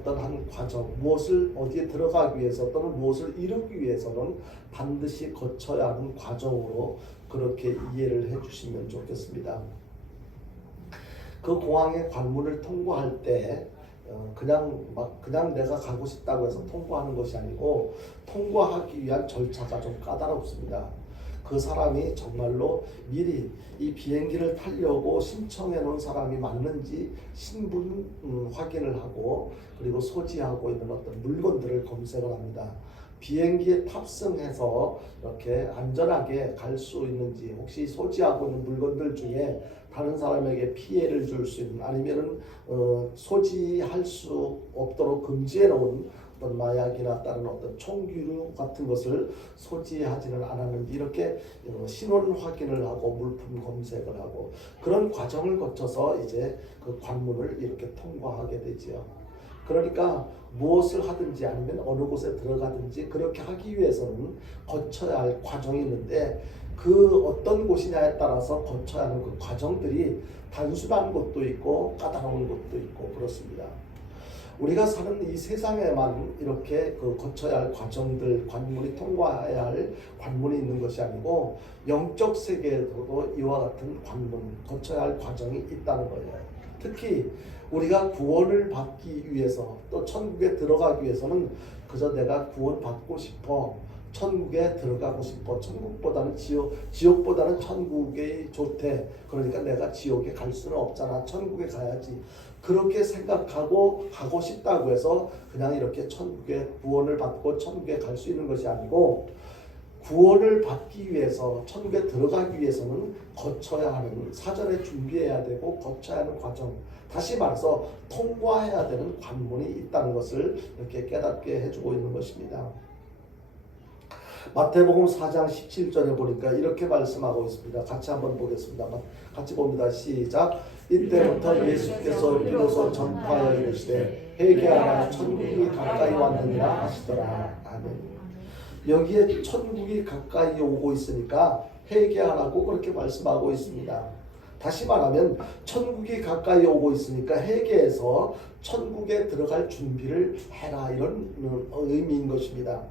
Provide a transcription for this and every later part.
어떤 한 과정, 무엇을 어디에 들어가기 위해서 또는 무엇을 이루기 위해서는 반드시 거쳐야 하는 과정으로 그렇게 이해를 해주시면 좋겠습니다. 그 공항의 관문을 통과할 때 그냥 내가 가고 싶다고 해서 통과하는 것이 아니고 통과하기 위한 절차가 좀 까다롭습니다. 그 사람이 정말로 미리 이 비행기를 타려고 신청해 놓은 사람이 맞는지 신분 확인을 하고 그리고 소지하고 있는 어떤 물건들을 검색을 합니다. 비행기에 탑승해서 이렇게 안전하게 갈 수 있는지, 혹시 소지하고 있는 물건들 중에 다른 사람에게 피해를 줄 수 있는, 아니면은 소지할 수 없도록 금지해 놓은 어떤 마약이나 다른 어떤 총기류 같은 것을 소지하지는 않았는지, 이렇게 신원 확인을 하고 물품 검색을 하고 그런 과정을 거쳐서 이제 그 관문을 이렇게 통과하게 되지요. 그러니까 무엇을 하든지 아니면 어느 곳에 들어가든지 그렇게 하기 위해서는 거쳐야 할 과정이 있는데, 그 어떤 곳이냐에 따라서 거쳐야 하는 그 과정들이 단순한 곳도 있고 까다로운 곳도 있고 그렇습니다. 우리가 사는 이 세상에만 이렇게 그 거쳐야 할 과정들, 관문이 통과해야 할 관문이 있는 것이 아니고 영적 세계에도 이와 같은 관문, 거쳐야 할 과정이 있다는 거예요. 특히 우리가 구원을 받기 위해서, 또 천국에 들어가기 위해서는 그저 내가 구원받고 싶어, 천국에 들어가고 싶어, 천국보다는 지옥보다는 천국이 좋대, 그러니까 내가 지옥에 갈 수는 없잖아, 천국에 가야지, 그렇게 생각하고 가고 싶다고 해서 그냥 이렇게 천국에 구원을 받고 천국에 갈 수 있는 것이 아니고, 구원을 받기 위해서, 천국에 들어가기 위해서는 거쳐야 하는, 사전에 준비해야 되고 거쳐야 하는 과정, 다시 말해서 통과해야 되는 관문이 있다는 것을 이렇게 깨닫게 해주고 있는 것입니다. 마태복음 4장 17절에 보니까 이렇게 말씀하고 있습니다. 같이 한번 보겠습니다. 같이 봅니다. 시작. 이때부터 예수께서 비로소 전파하여 이르시되 회개하라, 천국이 가까이 왔느니라 하시더라. 아멘. 여기에 천국이 가까이 오고 있으니까 회개하라고 그렇게 말씀하고 있습니다. 다시 말하면 천국이 가까이 오고 있으니까 회개해서 천국에 들어갈 준비를 해라, 이런 의미인 것입니다.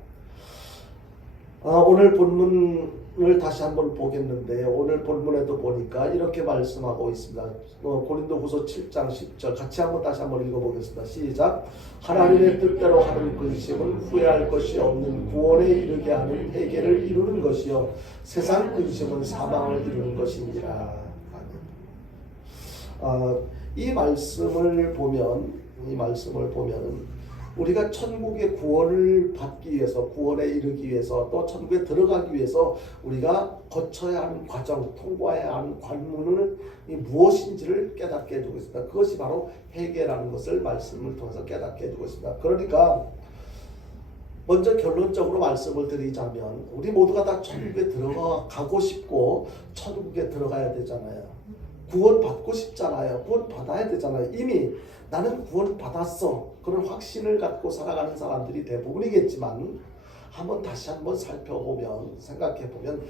오늘 본문을 다시 한번 보겠는데, 오늘 본문에도 보니까 이렇게 말씀하고 있습니다. 고린도후서 7장 10절 같이 다시 한번 읽어보겠습니다. 시작. 하나님의 뜻대로 하는 근심은 후회할 것이 없는 구원에 이르게 하는 회개를 이루는 것이요 세상 근심은 사망을 이루는 것이니라. 이 말씀을 보면 우리가 천국의 구원을 받기 위해서, 구원에 이르기 위해서, 또 천국에 들어가기 위해서 우리가 거쳐야 하는 과정, 통과해야 하는 관문은 무엇인지를 깨닫게 해주고 있습니다. 그것이 바로 회개라는 것을 말씀을 통해서 깨닫게 해주고 있습니다. 그러니까 먼저 결론적으로 말씀을 드리자면, 우리 모두가 다 천국에 들어가고 싶고 천국에 들어가야 되잖아요. 구원 받고 싶잖아요. 구원 받아야 되잖아요. 이미 나는 구원 받았어, 그런 확신을 갖고 살아가는 사람들이 대부분이겠지만, 다시 한번 살펴보면, 생각해보면,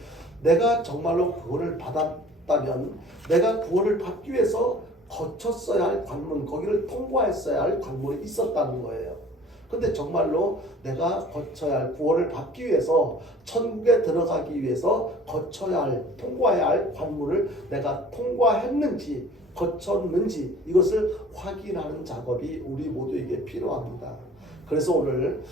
내가 정말로 구원을 받았다면 내가 구원을 받기 위해서 거쳤어야 할 관문, 거기를 통과했어야 할 관문이 있었다는 거예요. 근데 정말로 내가 거쳐야 할, 구원을 받기 위해서, 천국에 들어가기 위해서 거쳐야 할, 통과해야 할 관문을 내가 통과했는지 거쳤는지, 이것을 확인하는 작업이 우리 모두에게 필요합니다. 그래서 오늘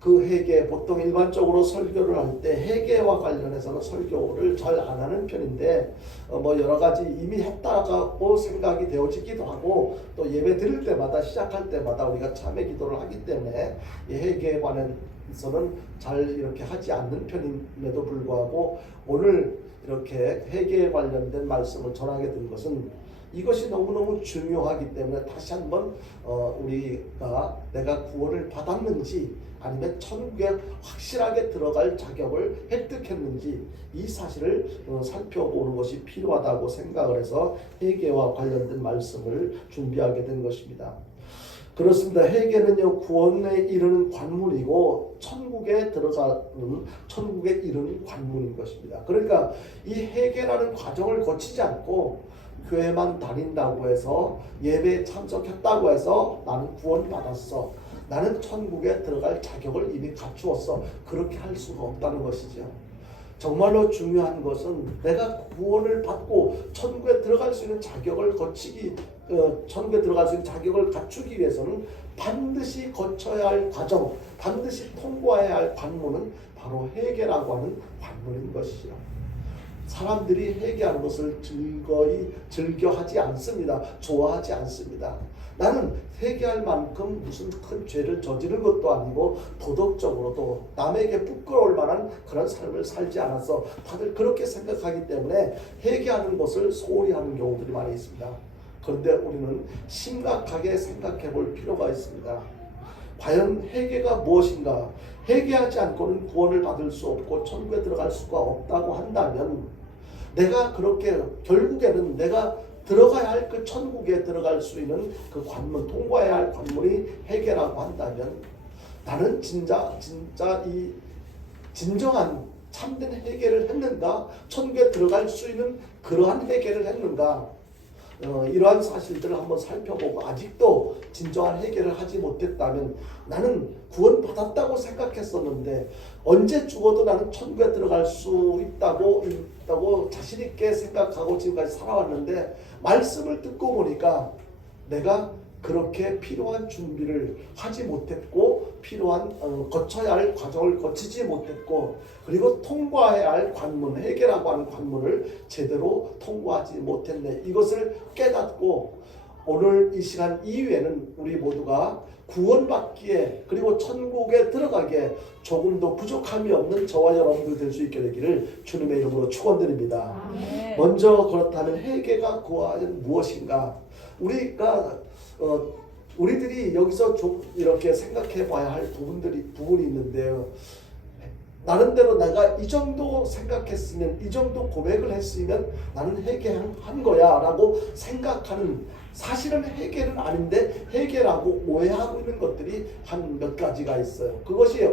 그 회개, 보통 일반적으로 설교를 할 때 회개와 관련해서는 설교를 잘 안 하는 편인데, 여러 가지 이미 했다고 생각이 되어지기도 하고, 또 예배 드릴 때마다, 시작할 때마다 우리가 참회 기도를 하기 때문에 이 회개에 관해서는 잘 이렇게 하지 않는 편임에도 불구하고, 오늘 이렇게 회개에 관련된 말씀을 전하게 된 것은 이것이 너무너무 중요하기 때문에, 다시 한번 내가 구원을 받았는지, 아니면 천국에 확실하게 들어갈 자격을 획득했는지, 이 사실을 살펴보는 것이 필요하다고 생각을 해서 회개와 관련된 말씀을 준비하게 된 것입니다. 그렇습니다. 회개는요, 구원에 이르는 관문이고 천국에 이르는 관문인 것입니다. 그러니까 이 회개라는 과정을 거치지 않고 교회만 다닌다고 해서, 예배에 참석했다고 해서 나는 구원 받았어, 나는 천국에 들어갈 자격을 이미 갖추었어. 그렇게 할 수가 없다는 것이죠. 정말로 중요한 것은 내가 구원을 받고 천국에 들어갈 수 있는 자격을 천국에 들어갈 수 있는 자격을 갖추기 위해서는 반드시 거쳐야 할 과정, 반드시 통과해야 할 관문은 바로 회개라고 하는 관문인 것이죠. 사람들이 회개하는 것을 즐겨하지 않습니다. 좋아하지 않습니다. 나는 회개할 만큼 무슨 큰 죄를 저지른 것도 아니고 도덕적으로도 남에게 부끄러울 만한 그런 삶을 살지 않아서 다들 그렇게 생각하기 때문에 회개하는 것을 소홀히 하는 경우들이 많이 있습니다. 그런데 우리는 심각하게 생각해 볼 필요가 있습니다. 과연 회개가 무엇인가? 회개하지 않고는 구원을 받을 수 없고 천국에 들어갈 수가 없다고 한다면, 내가 그렇게 결국에는 내가 들어가야 할 그 천국에 들어갈 수 있는 그 관문, 통과해야 할 관문이 회개라고 한다면, 나는 진짜 이 진정한 참된 회개를 했는가? 천국에 들어갈 수 있는 그러한 회개를 했는가? 이러한 사실들을 한번 살펴보고 아직도 진정한 해결을 하지 못했다면, 나는 구원받았다고 생각했었는데 언제 죽어도 나는 천국에 들어갈 수 있다고 자신 있게 생각하고 지금까지 살아왔는데, 말씀을 듣고 보니까 내가 그렇게 필요한 준비를 하지 못했고, 필요한 거쳐야 할 과정을 거치지 못했고, 그리고 통과해야 할 관문, 회개라고 하는 관문을 제대로 통과하지 못했네. 이것을 깨닫고 오늘 이 시간 이후에는 우리 모두가 구원받기에, 그리고 천국에 들어가기에 조금 더 부족함이 없는 저와 여러분들 될 수 있게 되기를 주님의 이름으로 축원드립니다. 먼저 그렇다면 회개가 과연 무엇인가? 우리들이 여기서 좀 이렇게 생각해 봐야 할 부분이 있는데요. 나름대로 내가 이 정도 생각했으면, 이 정도 고백을 했으면 나는 회개한 거야 라고 생각하는, 사실은 회개는 아닌데 회개라고 오해하고 있는 것들이 한 몇 가지가 있어요. 그것이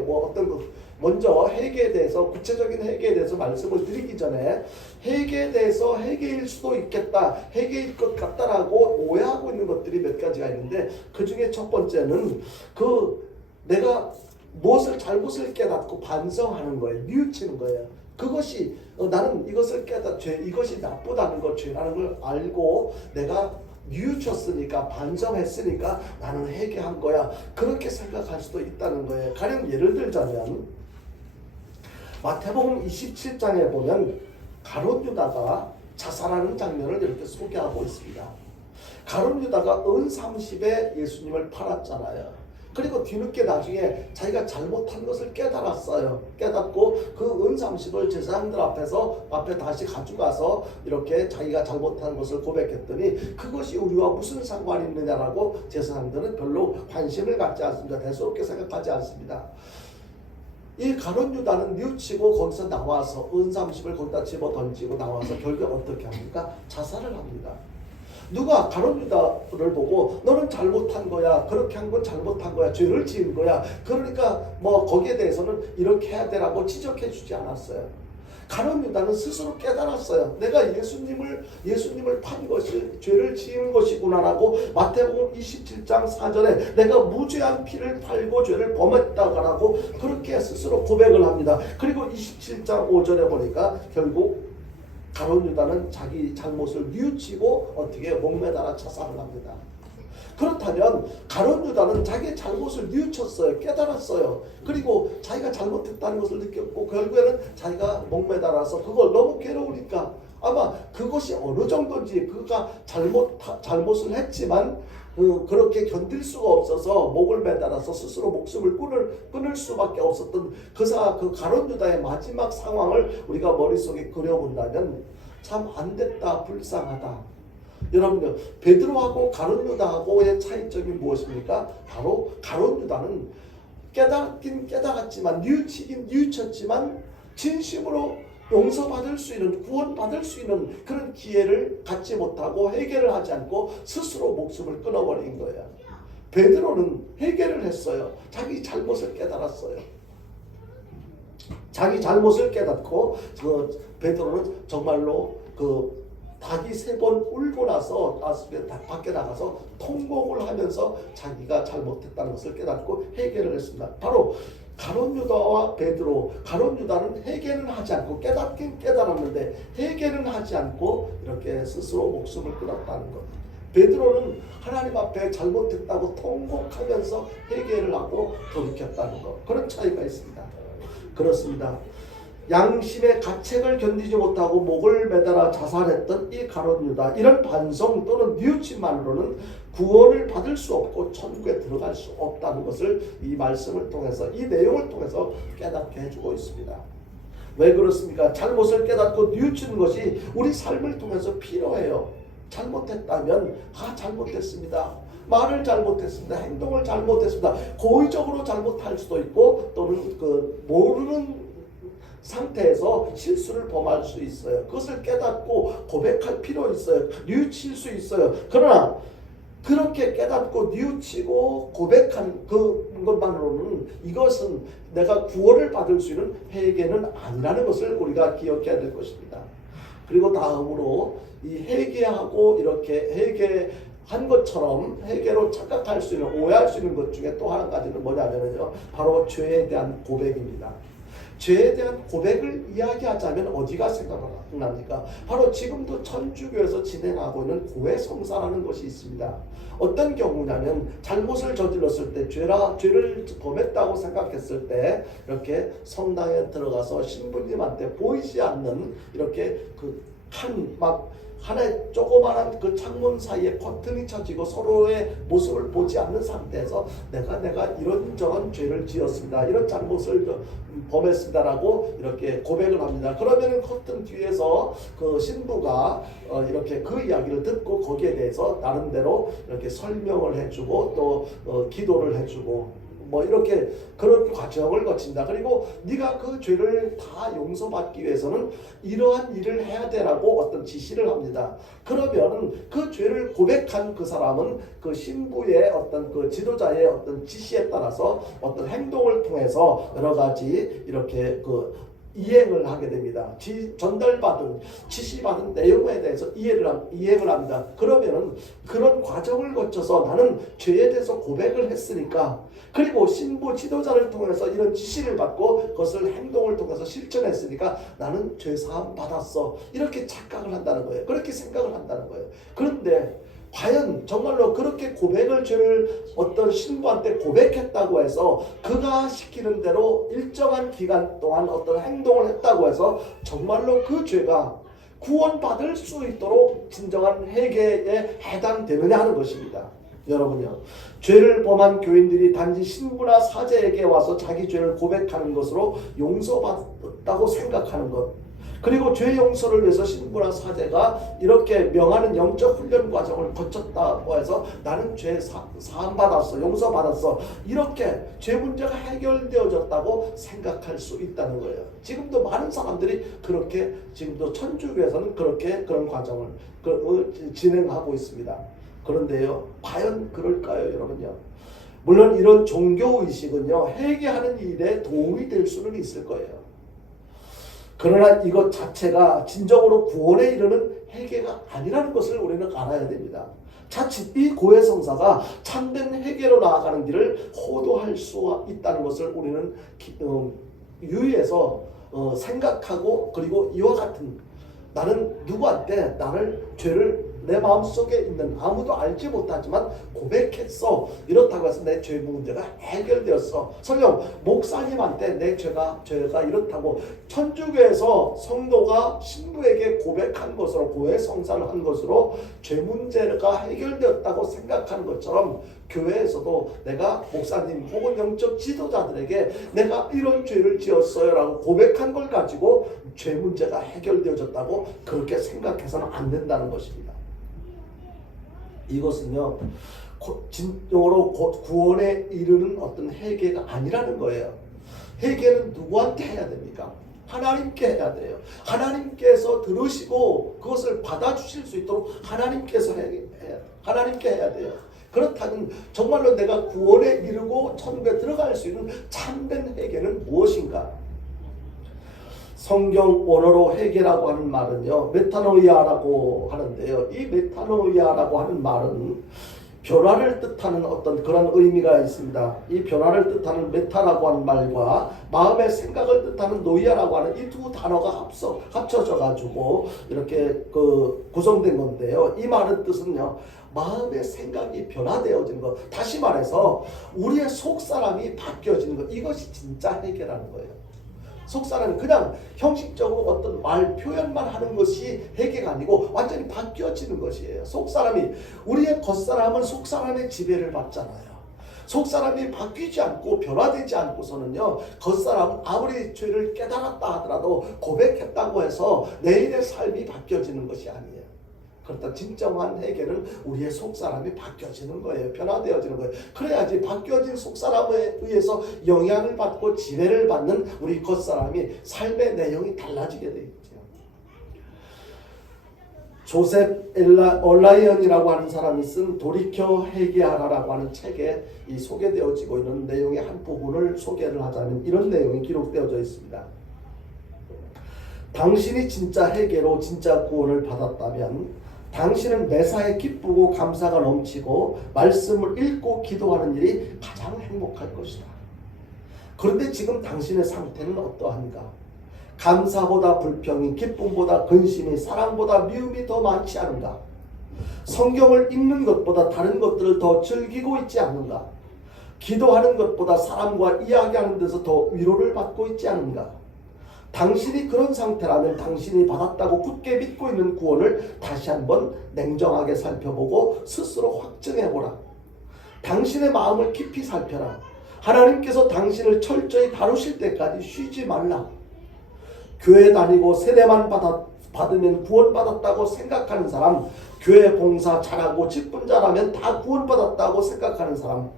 먼저 회개에 대해서, 구체적인 회개에 대해서 말씀을 드리기 전에, 회개에 대해서 회개일 수도 있겠다, 회개일 것 같다라고 오해하고 있는 것들이 몇 가지가 있는데, 그 중에 첫 번째는 내가 무엇을 잘못을 깨닫고 반성하는 거예요. 뉘우치는 거예요. 그것이 나는 이것을 이것이 나쁘다는 것, 죄라는 걸 알고 내가 뉘우쳤으니까, 반성했으니까 나는 회개한 거야, 그렇게 생각할 수도 있다는 거예요. 가령 예를 들자면 마태복음 27장에 보면 가룟 유다가 자살하는 장면을 이렇게 소개하고 있습니다. 가룟 유다가 은 30에 예수님을 팔았잖아요. 그리고 뒤늦게 나중에 자기가 잘못한 것을 깨달았어요. 깨닫고 그 은 30을 제사장들 앞에 다시 가져가서 이렇게 자기가 잘못한 것을 고백했더니, 그것이 우리와 무슨 상관이 있느냐라고 제사장들은 별로 관심을 갖지 않습니다. 대수롭게 생각하지 않습니다. 이 가룟 유다는 뉘우치고 거기서 나와서 은 30을 거기다 집어 던지고 나와서 결국 어떻게 합니까? 자살을 합니다. 누가 가룟 유다를 보고 너는 잘못한 거야, 그렇게 한 건 잘못한 거야, 죄를 지은 거야, 그러니까 거기에 대해서는 이렇게 해야 되라고 지적해 주지 않았어요. 가룟 유다는 스스로 깨달았어요. 내가 예수님을 판 것이 죄를 지은 것이구나라고 마태복음 27장 4절에 내가 무죄한 피를 팔고 죄를 범했다라고 그렇게 스스로 고백을 합니다. 그리고 27장 5절에 보니까 결국 가룟 유다는 자기 잘못을 뉘우치고 어떻게 목매달아 자살을 합니다. 그렇다면 가룟 유다는 자기의 잘못을 뉘우쳤어요. 깨달았어요. 그리고 자기가 잘못했다는 것을 느꼈고 결국에는 자기가 목매달아서 그걸 너무 괴로우니까 아마 그것이 어느 정도인지, 그가 잘못을 했지만 그렇게 견딜 수가 없어서 목을 매달아서 스스로 목숨을 끊을 수밖에 없었던 그 가룟 유다의 마지막 상황을 우리가 머릿속에 그려본다면 참 안됐다, 불쌍하다. 여러분, 베드로하고 가룟 유다하고의 차이점이 무엇입니까? 바로 가룟 유다는 깨닫긴 깨달았지만, 뉘우쳤지만 진심으로 용서받을 수 있는, 구원받을 수 있는 그런 기회를 갖지 못하고 회개를 하지 않고 스스로 목숨을 끊어버린 거예요. 베드로는 회개를 했어요. 자기 잘못을 깨달았어요. 자기 잘못을 깨닫고 베드로는 정말로 닭이 3번 울고 나서 밖에 나가서 통곡을 하면서 자기가 잘못했다는 것을 깨닫고 회개를 했습니다. 바로 가룟 유다와 베드로, 가룟 유다는 회개는 하지 않고 깨닫긴 깨달았는데 회개는 하지 않고 이렇게 스스로 목숨을 끊었다는 것. 베드로는 하나님 앞에 잘못했다고 통곡하면서 회개를 하고 돌이켰다는 것. 그런 차이가 있습니다. 그렇습니다. 양심의 가책을 견디지 못하고 목을 매달아 자살했던 이 가룟 유다, 이런 반성 또는 뉘우침만으로는 구원을 받을 수 없고 천국에 들어갈 수 없다는 것을 이 말씀을 통해서, 이 내용을 통해서 깨닫게 해주고 있습니다. 왜 그렇습니까? 잘못을 깨닫고 뉘우치는 것이 우리 삶을 통해서 필요해요. 잘못했다면 잘못했습니다. 말을 잘못했습니다. 행동을 잘못했습니다. 고의적으로 잘못할 수도 있고 또는 모르는 상태에서 실수를 범할 수 있어요. 그것을 깨닫고 고백할 필요 있어요. 뉘우칠 수 있어요. 그러나 그렇게 깨닫고 뉘우치고 고백한 그것만으로는 이것은 내가 구원을 받을 수 있는 회개는 아니라는 것을 우리가 기억해야 될 것입니다. 그리고 다음으로 이 회개하고 이렇게 회개한 것처럼 회개로 착각할 수 있는, 오해할 수 있는 것 중에 또 한 가지는 뭐냐면요, 바로 죄에 대한 고백입니다. 죄에 대한 고백을 이야기하자면 어디가 생각납니까? 바로 지금도 천주교에서 진행하고 있는 고해성사라는 것이 있습니다. 어떤 경우냐면 잘못을 저질렀을 때, 죄를 범했다고 생각했을 때 이렇게 성당에 들어가서 신부님한테 보이지 않는 이렇게 하나의 조그마한 그 창문 사이에 커튼이 쳐지고 서로의 모습을 보지 않는 상태에서 내가 이런저런 죄를 지었습니다, 이런 잘못을 범했습니다라고 이렇게 고백을 합니다. 그러면은 커튼 뒤에서 그 신부가 이렇게 그 이야기를 듣고 거기에 대해서 나름대로 이렇게 설명을 해주고 또 기도를 해주고 이렇게 그런 과정을 거친다. 그리고 네가 그 죄를 다 용서받기 위해서는 이러한 일을 해야 되라고 어떤 지시를 합니다. 그러면 그 죄를 고백한 그 사람은 그 신부의 어떤 그 지도자의 어떤 지시에 따라서 어떤 행동을 통해서 여러 가지 이렇게 이행을 하게 됩니다. 전달받은, 지시받은 내용에 대해서 이행을 합니다. 그러면은 그런 과정을 거쳐서 나는 죄에 대해서 고백을 했으니까, 그리고 신부 지도자를 통해서 이런 지시를 받고 그것을 행동을 통해서 실천했으니까 나는 죄사함 받았어, 이렇게 착각을 한다는 거예요. 그렇게 생각을 한다는 거예요. 그런데 과연 정말로 그렇게 죄를 어떤 신부한테 고백했다고 해서 그가 시키는 대로 일정한 기간 동안 어떤 행동을 했다고 해서 정말로 그 죄가 구원받을 수 있도록 진정한 회개에 해당되느냐 하는 것입니다. 여러분요, 죄를 범한 교인들이 단지 신부나 사제에게 와서 자기 죄를 고백하는 것으로 용서받았다고 생각하는 것, 그리고 죄 용서를 위해서 신부나 사제가 이렇게 명하는 영적 훈련 과정을 거쳤다고 해서 나는 죄 사함 받았어, 용서 받았어, 이렇게 죄 문제가 해결되어졌다고 생각할 수 있다는 거예요. 지금도 많은 사람들이 그렇게, 지금도 천주교에서는 그렇게 그런 과정을 진행하고 있습니다. 그런데요, 과연 그럴까요, 여러분요? 물론 이런 종교의식은요, 회개하는 일에 도움이 될 수는 있을 거예요. 그러나 이것 자체가 진정으로 구원에 이르는 회개가 아니라는 것을 우리는 알아야 됩니다. 자칫 이 고해성사가 참된 회개로 나아가는 길을 호도할 수 있다는 것을 우리는 유의해서 생각하고, 그리고 이와 같은, 나는 누구한테 죄를 내 마음속에 있는 아무도 알지 못하지만 고백했어, 이렇다고 해서 내 죄 문제가 해결되었어. 설령 목사님한테 내 죄가 이렇다고 천주교에서 성도가 신부에게 고백한 것으로, 고해성사를 한 것으로 죄 문제가 해결되었다고 생각하는 것처럼, 교회에서도 내가 목사님 혹은 영적 지도자들에게 내가 이런 죄를 지었어요 라고 고백한 걸 가지고 죄 문제가 해결되어졌다고 그렇게 생각해서는 안 된다는 것입니다. 이것은요, 진정으로 구원에 이르는 어떤 회개가 아니라는 거예요. 회개는 누구한테 해야 됩니까? 하나님께 해야 돼요. 하나님께서 들으시고 그것을 받아주실 수 있도록 하나님께 해야 돼요. 그렇다면 정말로 내가 구원에 이르고 천국에 들어갈 수 있는 참된 회개는 무엇인가? 성경 원어로 회개라고 하는 말은요, 메타노이아라고 하는데요. 이 메타노이아라고 하는 말은 변화를 뜻하는 어떤 그런 의미가 있습니다. 이 변화를 뜻하는 메타라고 하는 말과 마음의 생각을 뜻하는 노이아라고 하는 이 두 단어가 합쳐져 가지고 이렇게 구성된 건데요. 이 말의 뜻은요, 마음의 생각이 변화되어지는 것, 다시 말해서 우리의 속사람이 바뀌어지는 것, 이것이 진짜 해결하는 거예요. 속사람은 그냥 형식적으로 어떤 말 표현만 하는 것이 해계가 아니고 완전히 바뀌어지는 것이에요. 속사람이, 우리의 겉사람은 속사람의 지배를 받잖아요. 속사람이 바뀌지 않고 변화되지 않고서는요, 겉사람은 아무리 죄를 깨달았다 하더라도 고백했다고 해서 내일의 삶이 바뀌어지는 것이 아니에요. 그렇다 진정한 해결은 우리의 속사람이 바뀌어지는 거예요. 변화되어지는 거예요. 그래야지 바뀌어진 속사람에 의해서 영향을 받고 지배를 받는 우리 겉사람이 삶의 내용이 달라지게 되어 있죠. 조셉 얼라이언이라고 하는 사람이 쓴 돌이켜 회개하라라고 하는 책에 이 소개되어지고 있는 내용의 한 부분을 소개를 하자면 이런 내용이 기록되어져 있습니다. 당신이 진짜 회개로 진짜 구원을 받았다면 당신은 매사에 기쁘고 감사가 넘치고 말씀을 읽고 기도하는 일이 가장 행복할 것이다. 그런데 지금 당신의 상태는 어떠한가? 감사보다 불평이, 기쁨보다 근심이, 사랑보다 미움이 더 많지 않은가? 성경을 읽는 것보다 다른 것들을 더 즐기고 있지 않는가? 기도하는 것보다 사람과 이야기하는 데서 더 위로를 받고 있지 않은가? 당신이 그런 상태라면 당신이 받았다고 굳게 믿고 있는 구원을 다시 한번 냉정하게 살펴보고 스스로 확증해보라. 당신의 마음을 깊이 살펴라. 하나님께서 당신을 철저히 다루실 때까지 쉬지 말라. 교회 다니고 세례만 받으면 구원받았다고 생각하는 사람, 교회 봉사 잘하고 직분자라면 다 구원받았다고 생각하는 사람,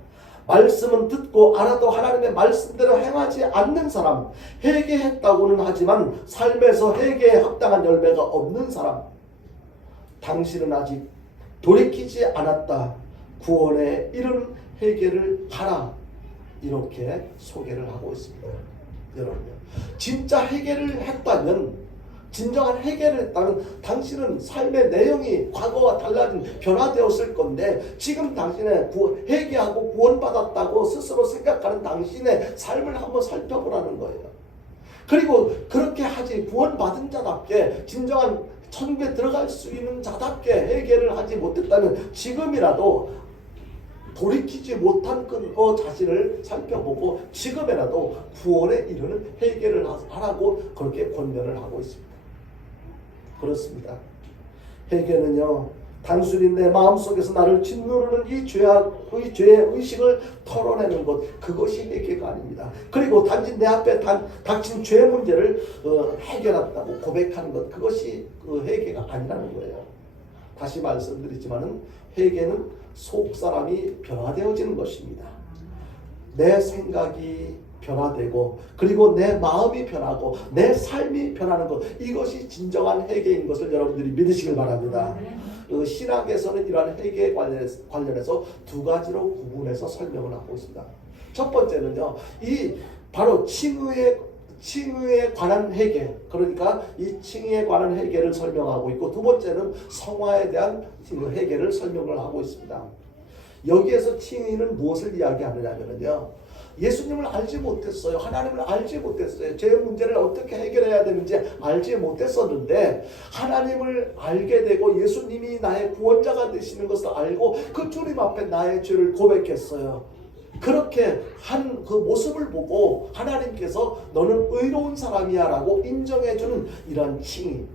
말씀은 듣고 알아도 하나님의 말씀대로 행하지 않는 사람, 회개했다고는 하지만 삶에서 회개에 합당한 열매가 없는 사람, 당신은 아직 돌이키지 않았다. 구원에 이른 회개를 하라. 이렇게 소개를 하고 있습니다. 여러분요, 진짜 회개를 했다면, 진정한 해결을 했다면 당신은 삶의 내용이 과거와 달라진 변화되었을 건데, 지금 당신의 회개하고 구원받았다고 스스로 생각하는 당신의 삶을 한번 살펴보라는 거예요. 그리고 그렇게 하지, 구원받은 자답게 진정한 천국에 들어갈 수 있는 자답게 회개를 하지 못했다면 지금이라도 돌이키지 못한 그 자신을 살펴보고 지금이라도 구원에 이르는 회개를 하라고 그렇게 권면을 하고 있습니다. 그렇습니다. 회개는요, 단순히 내 마음속에서 나를 짓누르는 이 죄의 의식을 털어내는 것, 그것이 회개가 아닙니다. 그리고 단지 내 앞에 닥친 죄 문제를 해결했다고 고백하는 것, 그것이 회개가 아니라는 거예요. 다시 말씀드리지만은 회개는 속사람이 변화되어지는 것입니다. 내 생각이 변화되고, 그리고 내 마음이 변하고 내 삶이 변하는 것, 이것이 진정한 회개인 것을 여러분들이 믿으시길 바랍니다. 신학에서는 이러한 회개에 관련해서 두 가지로 구분해서 설명을 하고 있습니다. 첫 번째는요, 이 바로 칭의에 관한 회개, 그러니까 이 칭의에 관한 회개를 설명하고 있고, 두 번째는 성화에 대한 회개를 설명을 하고 있습니다. 여기에서 칭의는 무엇을 이야기하느냐면요, 예수님을 알지 못했어요. 하나님을 알지 못했어요. 제 문제를 어떻게 해결해야 되는지 알지 못했었는데, 하나님을 알게 되고 예수님이 나의 구원자가 되시는 것을 알고 그 주님 앞에 나의 죄를 고백했어요. 그렇게 한 그 모습을 보고 하나님께서 너는 의로운 사람이야 라고 인정해주는 이런 칭의,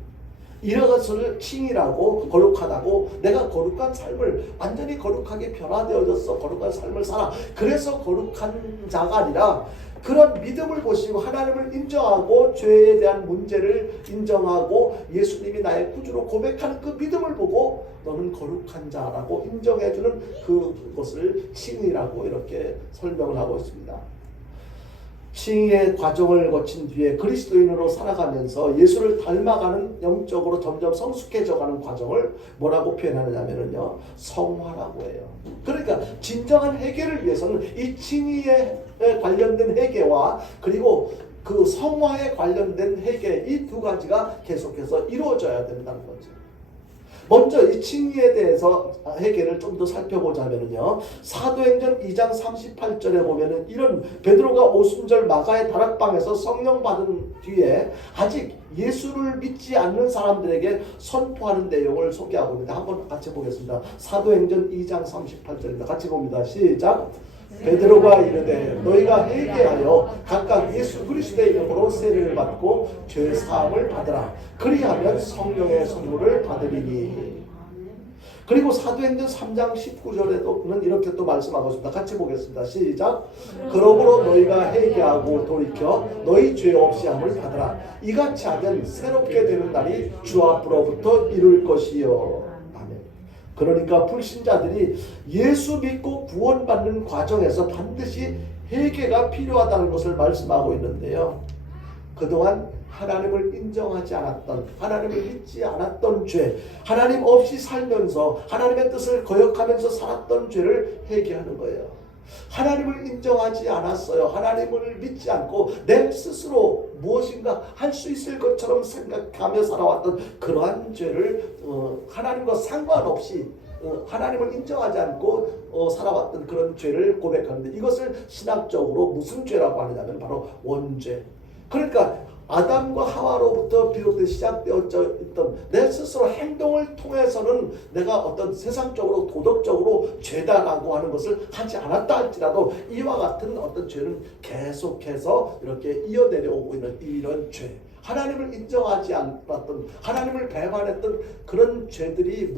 이런 것을 칭의라고, 거룩하다고, 내가 거룩한 삶을 완전히 거룩하게 변화되어졌어, 거룩한 삶을 살아, 그래서 거룩한 자가 아니라 그런 믿음을 보시고 하나님을 인정하고 죄에 대한 문제를 인정하고 예수님이 나의 구주로 고백하는 그 믿음을 보고 너는 거룩한 자라고 인정해주는 그것을 칭의라고 이렇게 설명을 하고 있습니다. 칭의의 과정을 거친 뒤에 그리스도인으로 살아가면서 예수를 닮아가는, 영적으로 점점 성숙해져가는 과정을 뭐라고 표현하느냐면요, 성화라고 해요. 그러니까 진정한 회개를 위해서는 이 칭의에 관련된 회개와 그리고 그 성화에 관련된 회개 이 두 가지가 계속해서 이루어져야 된다는 거죠. 먼저 이 칭의에 대해서 회개를 좀 더 살펴보자면요. 사도행전 2장 38절에 보면은 이런 베드로가 오순절 마가의 다락방에서 성령 받은 뒤에 아직 예수를 믿지 않는 사람들에게 선포하는 내용을 소개하고 있는데 한번 같이 보겠습니다. 사도행전 2장 38절입니다. 같이 봅니다. 시작. 베드로가 이르되 너희가 회개하여 각각 예수 그리스도의 이름으로 세례를 받고 죄 사함을 받으라. 그리하면 성령의 선물을 받으리니. 그리고 사도행전 3장 19절에도는 이렇게 또 말씀하고 있습니다. 같이 보겠습니다. 시작. 그러므로 너희가 회개하고 돌이켜 너희 죄 없이 함을 받으라. 이같이 하면 새롭게 되는 날이 주 앞으로부터 이룰 것이요. 그러니까 불신자들이 예수 믿고 구원받는 과정에서 반드시 회개가 필요하다는 것을 말씀하고 있는데요. 그동안 하나님을 인정하지 않았던, 하나님을 믿지 않았던 죄, 하나님 없이 살면서 하나님의 뜻을 거역하면서 살았던 죄를 회개하는 거예요. 하나님을 인정하지 않았어요. 하나님을 믿지 않고 내 스스로 무엇인가 할 수 있을 것처럼 생각하며 살아왔던 그러한 죄를 하나님과 상관없이 하나님을 인정하지 않고 살아왔던 그런 죄를 고백하는데, 이것을 신학적으로 무슨 죄라고 하느냐면 바로 원죄. 그러니까 아담과 하와로부터 비롯돼 시작되었던 내 스스로 행동을 통해서는 내가 어떤 세상적으로 도덕적으로 죄다라고 하는 것을 하지 않았다 할지라도 이와 같은 어떤 죄는 계속해서 이렇게 이어내려오고 있는 이런 죄, 하나님을 인정하지 않았던, 하나님을 배반했던 그런 죄들이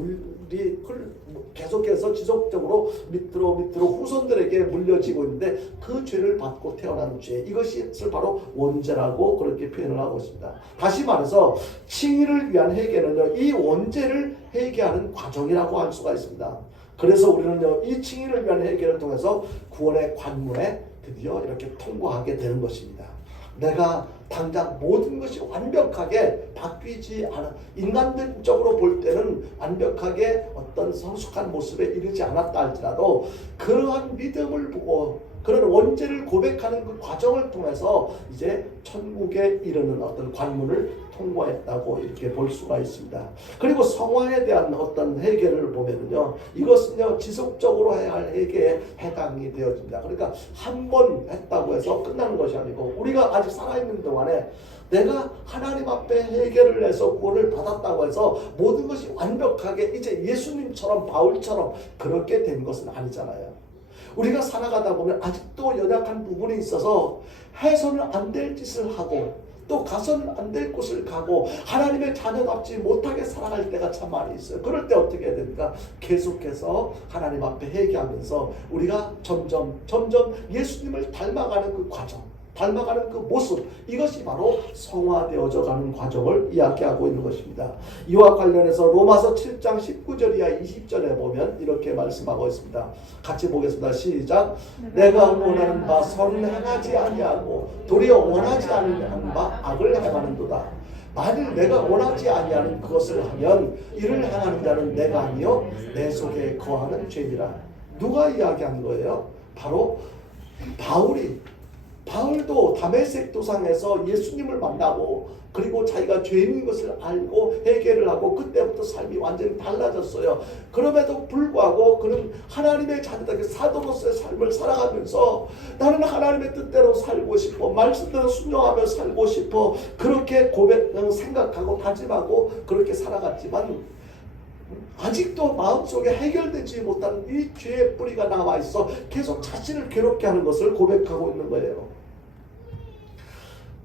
계속해서 지속적으로 밑으로 후손들에게 물려지고 있는데, 그 죄를 받고 태어난 죄, 이것이 바로 원죄라고 그렇게 표현을 하고 있습니다. 다시 말해서 칭의를 위한 회개는요, 이 원죄를 회개하는 과정이라고 할 수가 있습니다. 그래서 우리는요, 이 칭의를 위한 회개를 통해서 구원의 관문에 드디어 이렇게 통과하게 되는 것입니다. 내가 당장 모든 것이 완벽하게 바뀌지 않아, 인간적으로 볼 때는 완벽하게 어떤 성숙한 모습에 이르지 않았다 할지라도 그러한 믿음을 보고 그런 원죄를 고백하는 그 과정을 통해서 이제 천국에 이르는 어떤 관문을 통과했다고 이렇게 볼 수가 있습니다. 그리고 성화에 대한 어떤 회개를 보면은요, 이것은요 지속적으로 해야 할 회개에 해당이 되어집니다. 그러니까 한 번 했다고 해서 끝나는 것이 아니고, 우리가 아직 살아있는 동안에 내가 하나님 앞에 회개를 해서 구원을 받았다고 해서 모든 것이 완벽하게 이제 예수님처럼 바울처럼 그렇게 된 것은 아니잖아요. 우리가 살아가다 보면 아직도 연약한 부분이 있어서 해서는 안 될 짓을 하고 또 가서는 안 될 곳을 가고 하나님의 자녀답지 못하게 살아갈 때가 참 많이 있어요. 그럴 때 어떻게 해야 됩니까? 계속해서 하나님 앞에 회개하면서 우리가 점점 예수님을 닮아가는 그 과정, 닮아가는 그 모습, 이것이 바로 성화되어져 가는 과정을 이야기하고 있는 것입니다. 이와 관련해서 로마서 7장 19절 이하 20절에 보면 이렇게 말씀하고 있습니다. 같이 보겠습니다. 시작. 내가 원하는 바 선을 행하지 아니하고 도리어 원하지 않는 바 악을 행하는도다. 만일 내가 원하지 아니하는 그것을 하면 이를 행하는 자는 내가 아니요 내 속에 거하는 죄니라. 누가 이야기한 거예요? 바로 바울도 다메섹 도상에서 예수님을 만나고 그리고 자기가 죄인인 것을 알고 회개를 하고 그때부터 삶이 완전히 달라졌어요. 그럼에도 불구하고 그는 하나님의 자녀답게 사도로서의 삶을 살아가면서 나는 하나님의 뜻대로 살고 싶어, 말씀대로 순종하며 살고 싶어, 그렇게 생각하고 다짐하고 그렇게 살아갔지만 아직도 마음속에 해결되지 못한 이 죄의 뿌리가 남아있어 계속 자신을 괴롭게 하는 것을 고백하고 있는 거예요.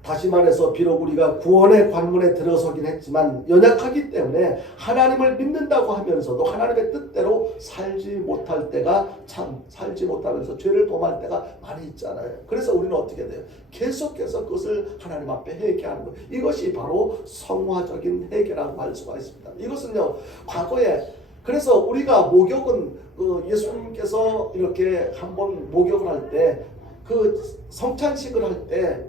다시 말해서 비록 우리가 구원의 관문에 들어서긴 했지만 연약하기 때문에 하나님을 믿는다고 하면서도 하나님의 뜻대로 살지 못하면서 죄를 범할 때가 많이 있잖아요. 그래서 우리는 어떻게 돼요? 계속해서 그것을 하나님 앞에 회개하는 것, 이것이 바로 성화적인 회개라고 할 수가 있습니다. 이것은요, 과거에, 그래서 우리가 목욕은 예수님께서 이렇게 한번 목욕을 할 때, 그 성찬식을 할 때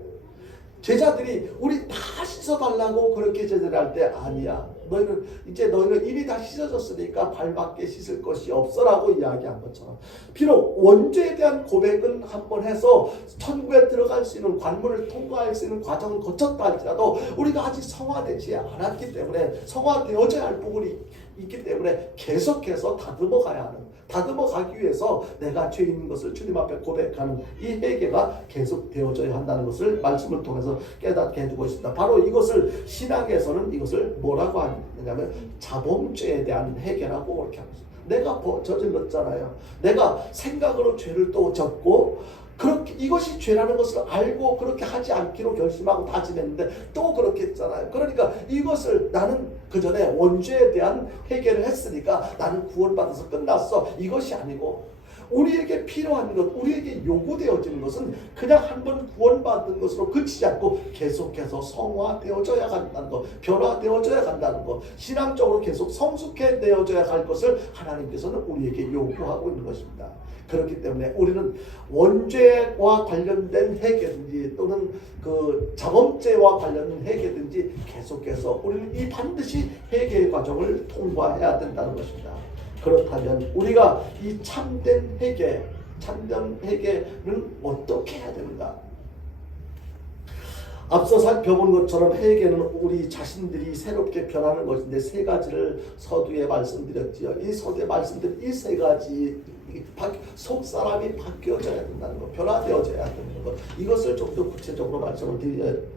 제자들이 우리 다 씻어달라고 그렇게 제자들 할 때 아니야. 너희는 이미 다 씻어졌으니까 발밖에 씻을 것이 없어라고 이야기한 것처럼 비록 원죄에 대한 고백은 한번 해서 천국에 들어갈 수 있는 관문을 통과할 수 있는 과정을 거쳤다 할지라도 우리가 아직 성화되지 않았기 때문에 성화되어져야 할 부분이 있기 때문에 계속해서 다듬어 가기 위해서 내가 죄인인 것을 주님 앞에 고백하는 이 회개가 계속 되어져야 한다는 것을 말씀을 통해서 깨닫게 해주고 있습니다. 바로 이것을 신학에서는 이것을 뭐라고 하냐면 자범죄에 대한 회개라고 그렇게 합니다. 내가 저질렀잖아요. 내가 생각으로 죄를 또 졌고 그렇게 이것이 죄라는 것을 알고 그렇게 하지 않기로 결심하고 다짐했는데 또 그렇게 했잖아요. 그러니까 이것을 나는 그 전에 원죄에 대한 해결을 했으니까 나는 구원받아서 끝났어. 이것이 아니고 우리에게 필요한 것, 우리에게 요구되어지는 것은 그냥 한번 구원받은 것으로 그치지 않고 계속해서 성화되어져야 한다는 것, 변화되어져야 한다는 것, 신앙적으로 계속 성숙해되어져야 할 것을 하나님께서는 우리에게 요구하고 있는 것입니다. 그렇기 때문에 우리는 원죄와 관련된 회개든지 또는 그 자범죄와 관련된 회개든지 계속해서 우리는 이 반드시 회개의 과정을 통과해야 된다는 것입니다. 그렇다면 우리가 이 참된 회개는 어떻게 해야 되는가? 앞서 살펴본 것처럼 회개는 우리 자신들이 새롭게 변하는 것인데 세 가지를 서두에 말씀드렸지요. 이 서두에 말씀드린 이 세 가지 속 사람이 바뀌어져야 된다는 것, 변화되어져야 된다는 것, 이것을 좀 더 구체적으로 말씀을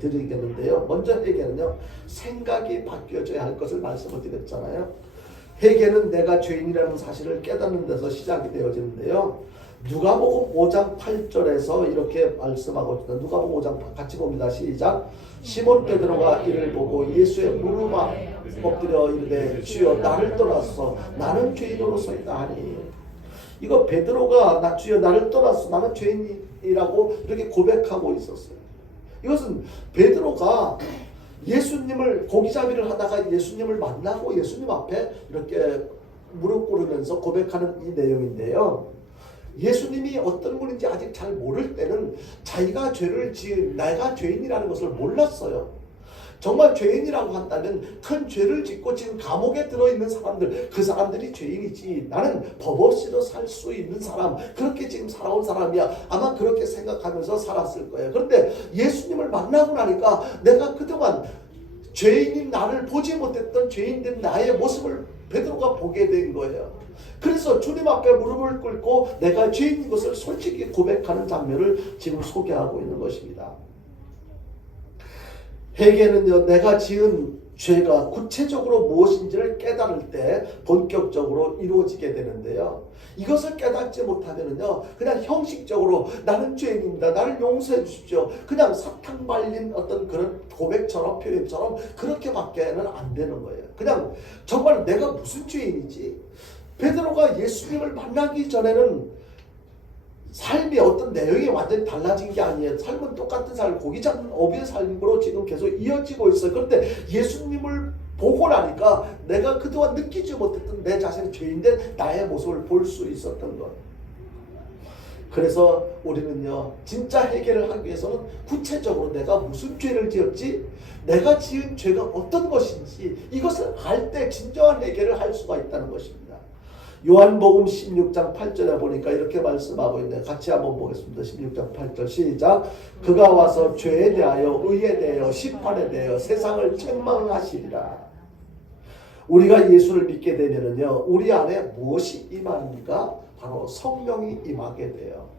드리겠는데요. 먼저 회개는요, 생각이 바뀌어져야 할 것을 말씀을 드렸잖아요. 회개는 내가 죄인이라는 사실을 깨닫는 데서 시작이 되어지는데요. 누가복음 5장 8절에서 이렇게 말씀하고 있습니다. 누가복음 5장 같이 봅니다. 시작. 시몬 베드로가 이를 보고 예수의 무릎에 엎드려 이르되 주여 나를 떠나서 나는 죄인으로서이다 하니, 이거 베드로가 주여 나를 떠나서 나는 죄인이라고 이렇게 고백하고 있었어요. 이것은 베드로가 예수님을 고기잡이를 하다가 예수님을 만나고 예수님 앞에 이렇게 무릎 꿇으면서 고백하는 이 내용인데요. 예수님이 어떤 분인지 아직 잘 모를 때는 자기가 죄를 지은 내가 죄인이라는 것을 몰랐어요. 정말 죄인이라고 한다면 큰 죄를 짓고 지금 감옥에 들어있는 사람들, 그 사람들이 죄인이지 나는 법 없이도 살 수 있는 사람, 그렇게 지금 살아온 사람이야, 아마 그렇게 생각하면서 살았을 거예요. 그런데 예수님을 만나고 나니까 내가 그동안 죄인인 나를 보지 못했던 죄인된 나의 모습을 베드로가 보게 된 거예요. 그래서 주님 앞에 무릎을 꿇고 내가 죄인인 것을 솔직히 고백하는 장면을 지금 소개하고 있는 것입니다. 회개는요, 내가 지은 죄가 구체적으로 무엇인지를 깨달을 때 본격적으로 이루어지게 되는데요. 이것을 깨닫지 못하면요, 그냥 형식적으로 나는 죄인입니다, 나를 용서해 주십시오, 그냥 사탕 발린 어떤 그런 고백처럼 표현처럼 그렇게밖에는 안 되는 거예요. 그냥 정말 내가 무슨 죄인이지? 베드로가 예수님을 만나기 전에는 삶이 어떤 내용이 완전히 달라진 게 아니에요. 삶은 똑같은 삶, 고기 잡는 어비의 삶으로 지금 계속 이어지고 있어요. 그런데 예수님을 보고 나니까 내가 그동안 느끼지 못했던 내 자신의 죄인된 나의 모습을 볼 수 있었던 것. 그래서 우리는요, 진짜 해결을 하기 위해서는 구체적으로 내가 무슨 죄를 지었지, 내가 지은 죄가 어떤 것인지 이것을 알 때 진정한 해결을 할 수가 있다는 것입니다. 요한복음 16장 8절에 보니까 이렇게 말씀하고 있네요. 같이 한번 보겠습니다. 16장 8절 시작. 그가 와서 죄에 대하여 의에 대하여 심판에 대하여 세상을 책망하시리라. 우리가 예수를 믿게 되면은요, 우리 안에 무엇이 임합니까? 바로 성령이 임하게 돼요.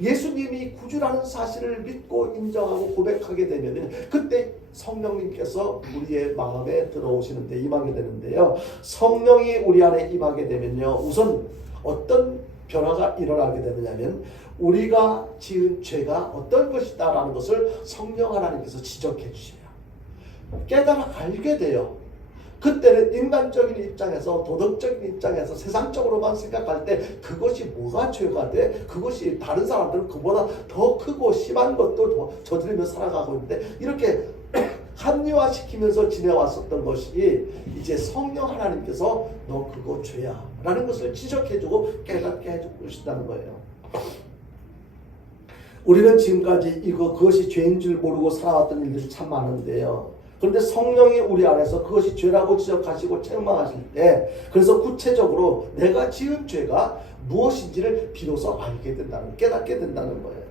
예수님이 구주라는 사실을 믿고 인정하고 고백하게 되면 그때 성령님께서 우리의 마음에 들어오시는데 임하게 되는데요. 성령이 우리 안에 임하게 되면요, 우선 어떤 변화가 일어나게 되느냐면 우리가 지은 죄가 어떤 것이다 라는 것을 성령 하나님께서 지적해 주셔요. 깨달아 알게 돼요. 그때는 인간적인 입장에서, 도덕적인 입장에서, 세상적으로만 생각할 때 그것이 뭐가 죄가 돼? 그것이 다른 사람들은 그보다 더 크고 심한 것도 더 저지르며 살아가고 있는데 이렇게 합리화시키면서 지내왔었던 것이 이제 성령 하나님께서 너 그거 죄야 라는 것을 지적해주고 깨닫게 해주신다는 거예요. 우리는 지금까지 그것이 죄인 줄 모르고 살아왔던 일들이 참 많은데요. 그런데 성령이 우리 안에서 그것이 죄라고 지적하시고 책망하실 때, 그래서 구체적으로 내가 지은 죄가 무엇인지를 비로소 알게 된다는, 깨닫게 된다는 거예요.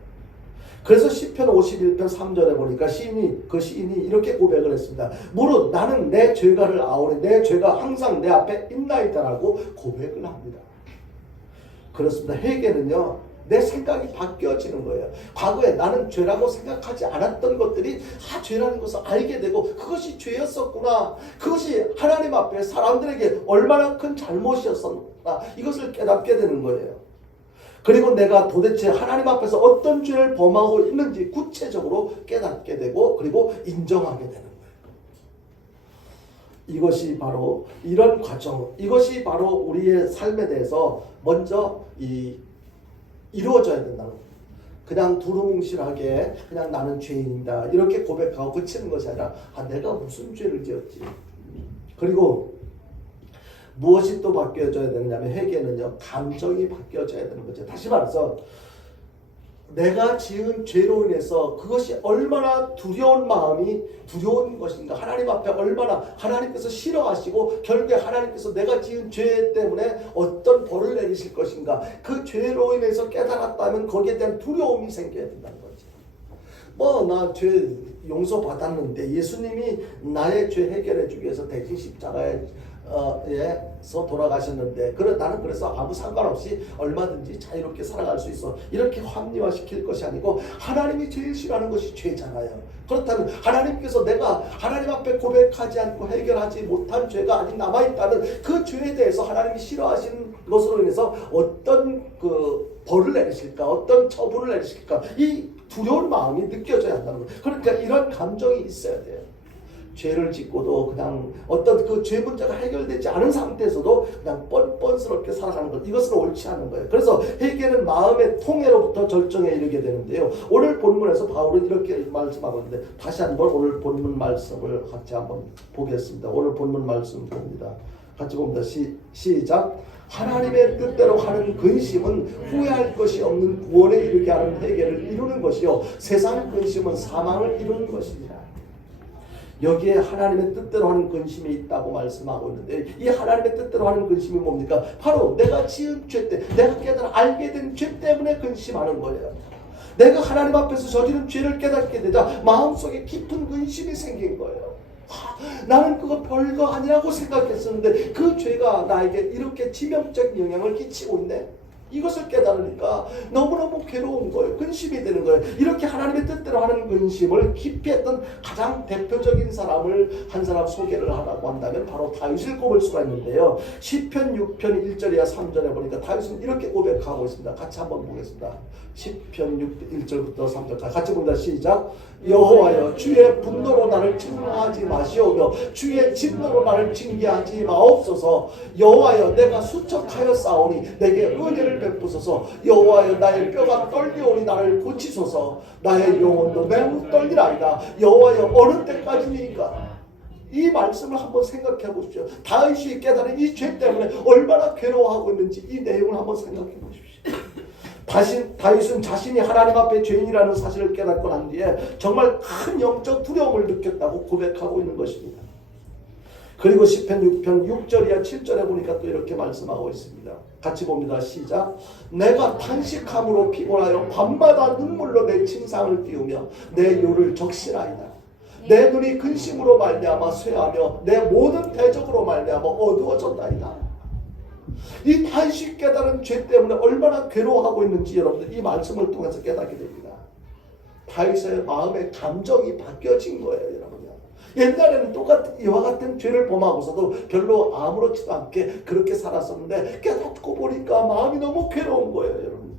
그래서 시편 51편 3절에 보니까 시인이 이렇게 고백을 했습니다. 무릇 나는 내 죄가를 아오니 내 죄가 항상 내 앞에 있나이다라고 고백을 합니다. 그렇습니다. 회개는요, 내 생각이 바뀌어지는 거예요. 과거에 나는 죄라고 생각하지 않았던 것들이 다 죄라는 것을 알게 되고, 그것이 죄였었구나, 그것이 하나님 앞에 사람들에게 얼마나 큰 잘못이었었구나, 이것을 깨닫게 되는 거예요. 그리고 내가 도대체 하나님 앞에서 어떤 죄를 범하고 있는지 구체적으로 깨닫게 되고, 그리고 인정하게 되는 거예요. 이것이 바로 이런 과정, 이것이 바로 우리의 삶에 대해서 먼저 이루어져야 된다는 거예요. 그냥 두루뭉실하게 그냥 나는 죄인이다 이렇게 고백하고 그치는 것이 아니라, 내가 무슨 죄를 지었지. 그리고 무엇이 또 바뀌어져야 되느냐면, 회개는요, 감정이 바뀌어져야 되는 거죠. 다시 말해서 내가 지은 죄로 인해서 그것이 얼마나 두려운 것인가, 하나님 앞에 얼마나 하나님께서 싫어하시고 결국에 하나님께서 내가 지은 죄 때문에 어떤 벌을 내리실 것인가, 그 죄로 인해서 깨달았다면 거기에 대한 두려움이 생겨야 된다는 거죠. 나 죄 용서 받았는데 예수님이 나의 죄 해결해 주기 위해서 대신 십자가에 돌아가셨는데, 나는 그래서 아무 상관없이 얼마든지 자유롭게 살아갈 수 있어, 이렇게 합리화시킬 것이 아니고, 하나님이 제일 싫어하는 것이 죄잖아요. 그렇다면 하나님께서 내가 하나님 앞에 고백하지 않고 해결하지 못한 죄가 아직 남아있다면, 그 죄에 대해서 하나님이 싫어하시는 것으로 인해서 어떤 벌을 내리실까, 어떤 처분을 내리실까, 이 두려운 마음이 느껴져야 한다는 거예요. 그러니까 이런 감정이 있어야 돼요. 죄를 짓고도 그냥 어떤 그 죄 문제가 해결되지 않은 상태에서도 그냥 뻔뻔스럽게 살아가는 것, 이것은 옳지 않은 거예요. 그래서 회개는 마음의 통해로부터 절정에 이르게 되는데요. 오늘 본문에서 바울은 이렇게 말씀하고 있는데, 다시 한번 오늘 본문 말씀을 같이 한번 보겠습니다. 오늘 본문 말씀 봅니다. 같이 봅니다. 시작. 하나님의 뜻대로 하는 근심은 후회할 것이 없는 구원에 이르게 하는 회개를 이루는 것이요, 세상 근심은 사망을 이루는 것입니다. 여기에 하나님의 뜻대로 하는 근심이 있다고 말씀하고 있는데, 이 하나님의 뜻대로 하는 근심이 뭡니까? 바로 내가 지은 죄 때, 내가 깨달아 알게 된 죄 때문에 근심하는 거예요. 내가 하나님 앞에서 저지른 죄를 깨닫게 되자 마음속에 깊은 근심이 생긴 거예요. 나는 그거 별거 아니라고 생각했었는데 그 죄가 나에게 이렇게 치명적인 영향을 끼치고 있네. 이것을 깨달으니까 너무너무 괴로운 거예요. 근심이 되는 거예요. 이렇게 하나님의 뜻대로 하는 근심을 깊이 했던 가장 대표적인 사람을 한 사람 소개를 하라고 한다면 바로 다윗을 꼽을 수가 있는데요. 시편 6편 1절이야 3절에 보니까 다윗은 이렇게 고백하고 있습니다. 같이 한번 보겠습니다. 시편 6 1절부터 3절까지 같이 봅니다. 시작. 여호와여, 주의 분노로 나를 책망하지 마시오며 주의 진노로 나를 징계하지 마옵소서. 여호와여, 내가 수척하여 싸우니 내게 은혜를 베푸소서. 여호와여, 나의 뼈가 떨리오니 나를 고치소서. 나의 영혼도 매우 떨리나이다. 여호와여, 어느 때까지니까? 이 말씀을 한번 생각해 보십시오. 다윗이 깨달은 이 죄 때문에 얼마나 괴로워하고 있는지 이 내용을 한번 생각해 보십시오. 다윗은 자신이 하나님 앞에 죄인이라는 사실을 깨닫고 난 뒤에 정말 큰 영적 두려움을 느꼈다고 고백하고 있는 것입니다. 그리고 시편 6편 6절이야 7절에 보니까 또 이렇게 말씀하고 있습니다. 같이 봅니다. 시작. 내가 탄식함으로 피곤하여 밤마다 눈물로 내 침상을 띄우며 내 요를 적시나이다. 내 눈이 근심으로 말미암아 쇠하며 내 모든 대적으로 말미암아 어두워졌나이다. 이 탄식 깨달은 죄 때문에 얼마나 괴로워하고 있는지 여러분들 이 말씀을 통해서 깨닫게 됩니다. 다윗의 마음의 감정이 바뀌어진 거예요, 여러분. 옛날에는 똑같은 이와 같은 죄를 범하고서도 별로 아무렇지도 않게 그렇게 살았었는데 깨닫고 보니까 마음이 너무 괴로운 거예요, 여러분.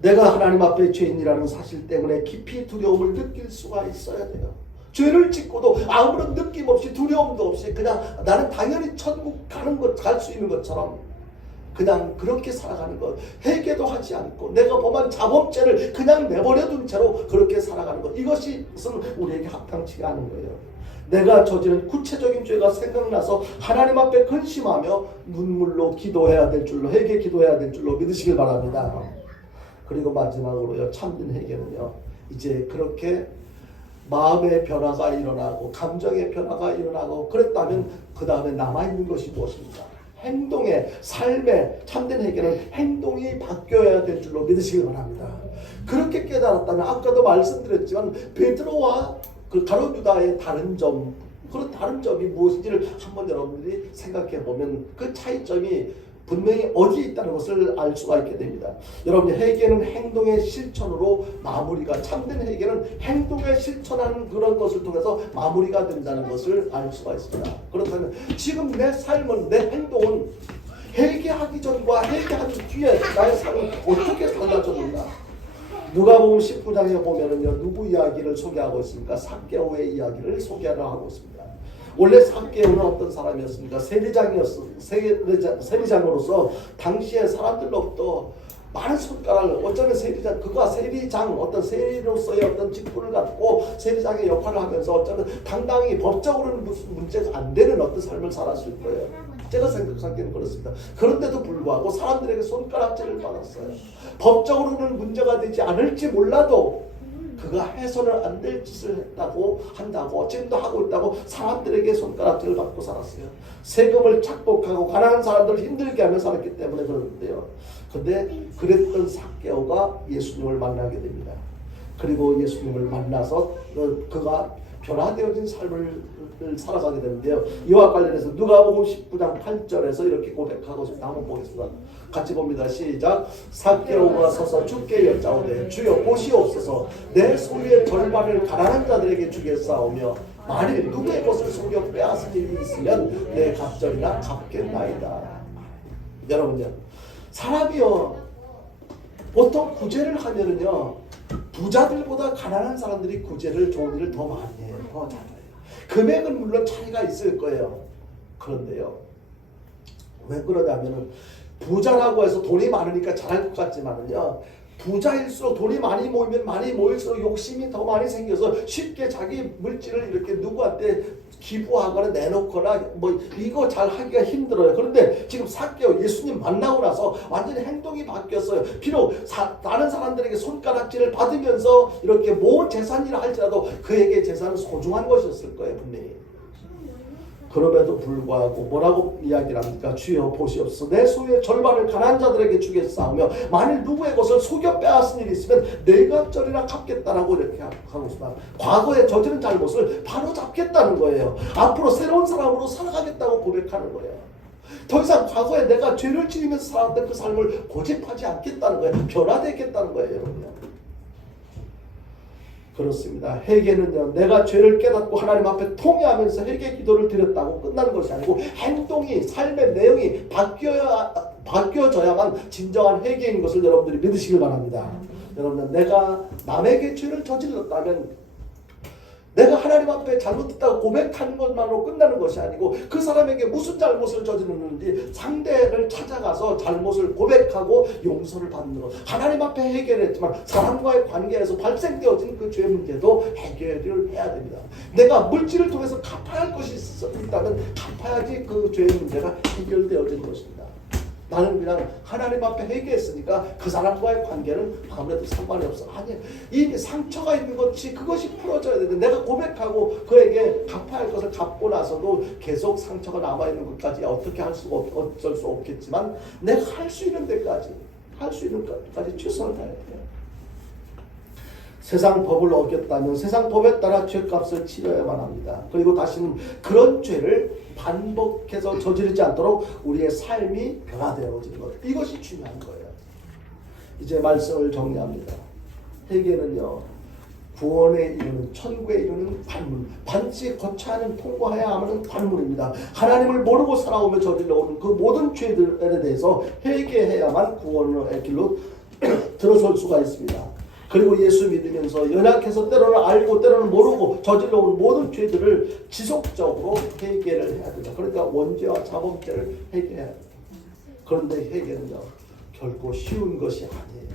내가 하나님 앞에 죄인이라는 사실 때문에 깊이 두려움을 느낄 수가 있어야 돼요. 죄를 짓고도 아무런 느낌 없이 두려움도 없이 그냥 나는 당연히 천국 갈 수 있는 것처럼 그냥 그렇게 살아가는 것, 회개도 하지 않고 내가 범한 자범죄를 그냥 내버려둔 채로 그렇게 살아가는 것, 이것은 우리에게 합당치가 않은 거예요. 내가 저지른 구체적인 죄가 생각나서 하나님 앞에 근심하며 눈물로 기도해야 될 줄로, 회개 기도해야 될 줄로 믿으시길 바랍니다. 그리고 마지막으로요, 참된 회개는요, 이제 그렇게 마음의 변화가 일어나고 감정의 변화가 일어나고 그랬다면 그 다음에 남아있는 것이 무엇입니까? 행동의 삶의 참된 회개는 행동이 바뀌어야 될 줄로 믿으시기 바랍니다. 그렇게 깨달았다면 아까도 말씀드렸지만 베드로와 그 가룟 유다의 다른 점, 그런 다른 점이 무엇인지를 한번 여러분들이 생각해 보면 그 차이점이 분명히 어디에 있다는 것을 알 수가 있게 됩니다. 여러분, 회개는 행동의 실천으로 마무리가, 참된 회개는 행동에 실천하는 그런 것을 통해서 마무리가 된다는 것을 알 수가 있습니다. 그렇다면 지금 내 삶은, 내 행동은 회개하기 전과 회개하기 뒤에 나의 삶은 어떻게 달라졌는가? 누가복음 19장에 보면은요, 누구 이야기를 소개하고 있습니까? 삭개오의 이야기를 소개하려 하고 있습니다. 원래 삭개오는 어떤 사람이었습니까? 세리장으로서 당시에 사람들로부터 많은 손가락을, 어쩌면 그가 세리장, 어떤 세리로서의 어떤 직분을 갖고 세리장의 역할을 하면서 어쩌면 당당히 법적으로는 무슨 문제가 안 되는 어떤 삶을 살았을 거예요. 제가 생각하기에는 그렇습니다. 그런데도 불구하고 사람들에게 손가락질을 받았어요. 법적으로는 문제가 되지 않을지 몰라도 그가 해서는 안 될 짓을 한다고 지금도 하고 있다고 사람들에게 손가락질을 받고 살았어요. 세금을 착복하고 가난한 사람들을 힘들게 하며 살았기 때문에 그러는데요. 근데 그랬던 삭개오가 예수님을 만나게 됩니다. 그리고 예수님을 만나서 그가 변화되어진 삶을 살아가게 되는데요. 이와 관련해서 누가복음 19장 8절에서 이렇게 고백하고 있습니다. 한번 보겠습니다. 같이 봅니다. 시작. 삭개오가 서서 주께 여짜오되 주여 보시옵소서, 내 소유의 절반을 가난한 자들에게 주겠사오며 만일 누구의 것을 속여 빼앗은 일이 있으면 내 갑절이나 갚겠나이다. 여러분요, 사람이요, 보통 구제를 하면은요, 부자들보다 가난한 사람들이 구제를, 좋은 일을 더 많이 해요. 더 잘해요. 금액은 물론 차이가 있을 거예요. 그런데요, 왜 그러냐면은 부자라고 해서 돈이 많으니까 잘할 것 같지만은요, 부자일수록 돈이 많이 모이면 많이 모일수록 욕심이 더 많이 생겨서 쉽게 자기 물질을 이렇게 누구한테 기부하거나 내놓거나 뭐 이거 잘 하기가 힘들어요. 그런데 지금 삭개오 예수님 만나고 나서 완전히 행동이 바뀌었어요. 비록 다른 사람들에게 손가락질을 받으면서 이렇게 모은 재산이라 할지라도 그에게 재산은 소중한 것이었을 거예요, 분명히. 그럼에도 불구하고 뭐라고 이야기를 합니까? 주여 보시옵소서, 내 소유의 절반을 가난한 자들에게 주겠사오며 만일 누구의 것을 속여 빼앗은 일이 있으면 내 갑절이나 갚겠다라고 이렇게 하고 있습니다. 과거에 저지른 잘못을 바로 잡겠다는 거예요. 앞으로 새로운 사람으로 살아가겠다고 고백하는 거예요. 더 이상 과거에 내가 죄를 지으면서 살았던 그 삶을 고집하지 않겠다는 거예요. 변화되겠다는 거예요, 여러분. 그렇습니다. 회개는요, 내가 죄를 깨닫고 하나님 앞에 통회하면서 회개 기도를 드렸다고 끝나는 것이 아니고 행동이, 삶의 내용이 바뀌어져야만 진정한 회개인 것을 여러분들이 믿으시길 바랍니다. 여러분, 내가 남에게 죄를 저질렀다면 내가 하나님 앞에 잘못했다고 고백하는 것만으로 끝나는 것이 아니고 그 사람에게 무슨 잘못을 저질렀는지 상대를 찾아가서 잘못을 고백하고 용서를 받는 것. 하나님 앞에 해결했지만 사람과의 관계에서 발생되어진 그 죄 문제도 해결을 해야 됩니다. 내가 물질을 통해서 갚아야 할 것이 있다면 갚아야지 그 죄의 문제가 해결되어지는 것입니다. 나는 그냥 하나님 앞에 회개했으니까 그 사람과의 관계는 아무래도 상관이 없어. 아니, 이 상처가 있는 것이 그것이 풀어져야 되는데 내가 고백하고 그에게 갚아야 할 것을 갚고 나서도 계속 상처가 남아있는 것까지 어떻게 할 수가 어쩔 수 없겠지만 내가 할 수 있는 데까지 최선을 다해야 돼요. 세상 법을 어겼다면 세상 법에 따라 죄값을 치러야만 합니다. 그리고 다시는 그런 죄를 반복해서 저지르지 않도록 우리의 삶이 변화되어지는 것, 이것이 중요한 거예요. 이제 말씀을 정리합니다. 회개는요, 구원에 이르는, 천국에 이르는 관문, 반드시 거쳐야 하는, 통과해야 하는 관문입니다. 하나님을 모르고 살아오며 저질러오는 그 모든 죄들에 대해서 회개해야만 구원의 길로 들어설 수가 있습니다. 그리고 예수 믿으면서 연약해서 때로는 알고 때로는 모르고 저질러온 모든 죄들을 지속적으로 회개를 해야 된다. 그러니까 원죄와 자범죄를 회개해야 된다. 그런데 회개는요, 결코 쉬운 것이 아니에요.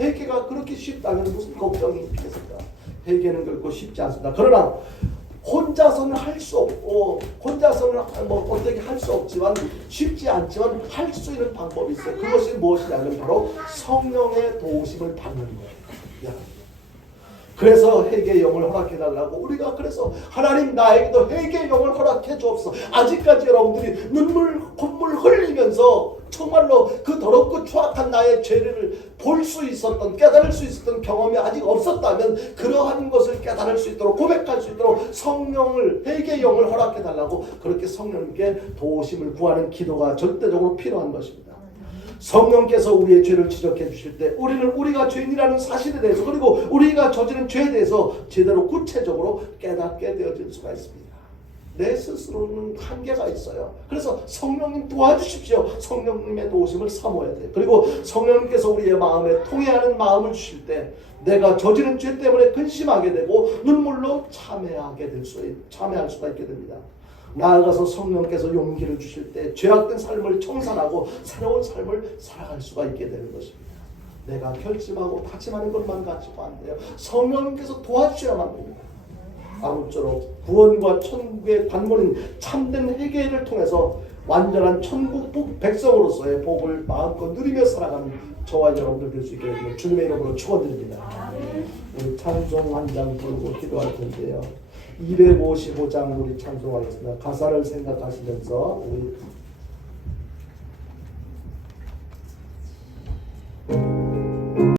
회개가 그렇게 쉽다면 무슨 걱정이 있겠습니까? 회개는 결코 쉽지 않습니다. 그러나 혼자서는 할 수 없고 혼자서는 뭐 어떻게 할 수 없지만 쉽지 않지만 할 수 있는 방법이 있어요. 그것이 무엇이냐면 바로 성령의 도우심을 받는 거예요. 그래서 회개의 영을 허락해 달라고 우리가 그래서 하나님 나에게도 회개의 영을 허락해 주옵소서. 아직까지 여러분들이 콧물 흘리면서 정말로 그 더럽고 추악한 나의 죄를 볼 수 있었던 깨달을 수 있었던 경험이 아직 없었다면 그러한 것을 깨달을 수 있도록 고백할 수 있도록 성령을 회개의 영을 허락해 달라고 그렇게 성령님께 도우심을 구하는 기도가 절대적으로 필요한 것입니다. 성령께서 우리의 죄를 지적해 주실 때 우리는 우리가 죄인이라는 사실에 대해서 그리고 우리가 저지른 죄에 대해서 제대로 구체적으로 깨닫게 되어질 수가 있습니다. 내 스스로는 한계가 있어요. 그래서 성령님 도와주십시오. 성령님의 도우심을 사모해야 돼요. 그리고 성령님께서 우리의 마음에 통해하는 마음을 주실 때 내가 저지른 죄 때문에 근심하게 되고 눈물로 참회할 수가 있게 됩니다. 나아가서 성령께서 용기를 주실 때 죄악된 삶을 청산하고 새로운 삶을 살아갈 수가 있게 되는 것입니다. 내가 결심하고 다짐하는 것만 가지고 안 돼요. 성령님께서 도와주셔야만 됩니다. 아무쪼록 구원과 천국의 관문인 참된 회개를 통해서 완전한 천국 백성으로서의 복을 마음껏 누리며 살아가는 저와 여러분들 될 수 있게 되기를 주님의 이름으로 축원드립니다. 우리 찬송 한 장 부르고 기도할 텐데요. 255장 우리 찬송하겠습니다. 가사를 생각하시면서 우리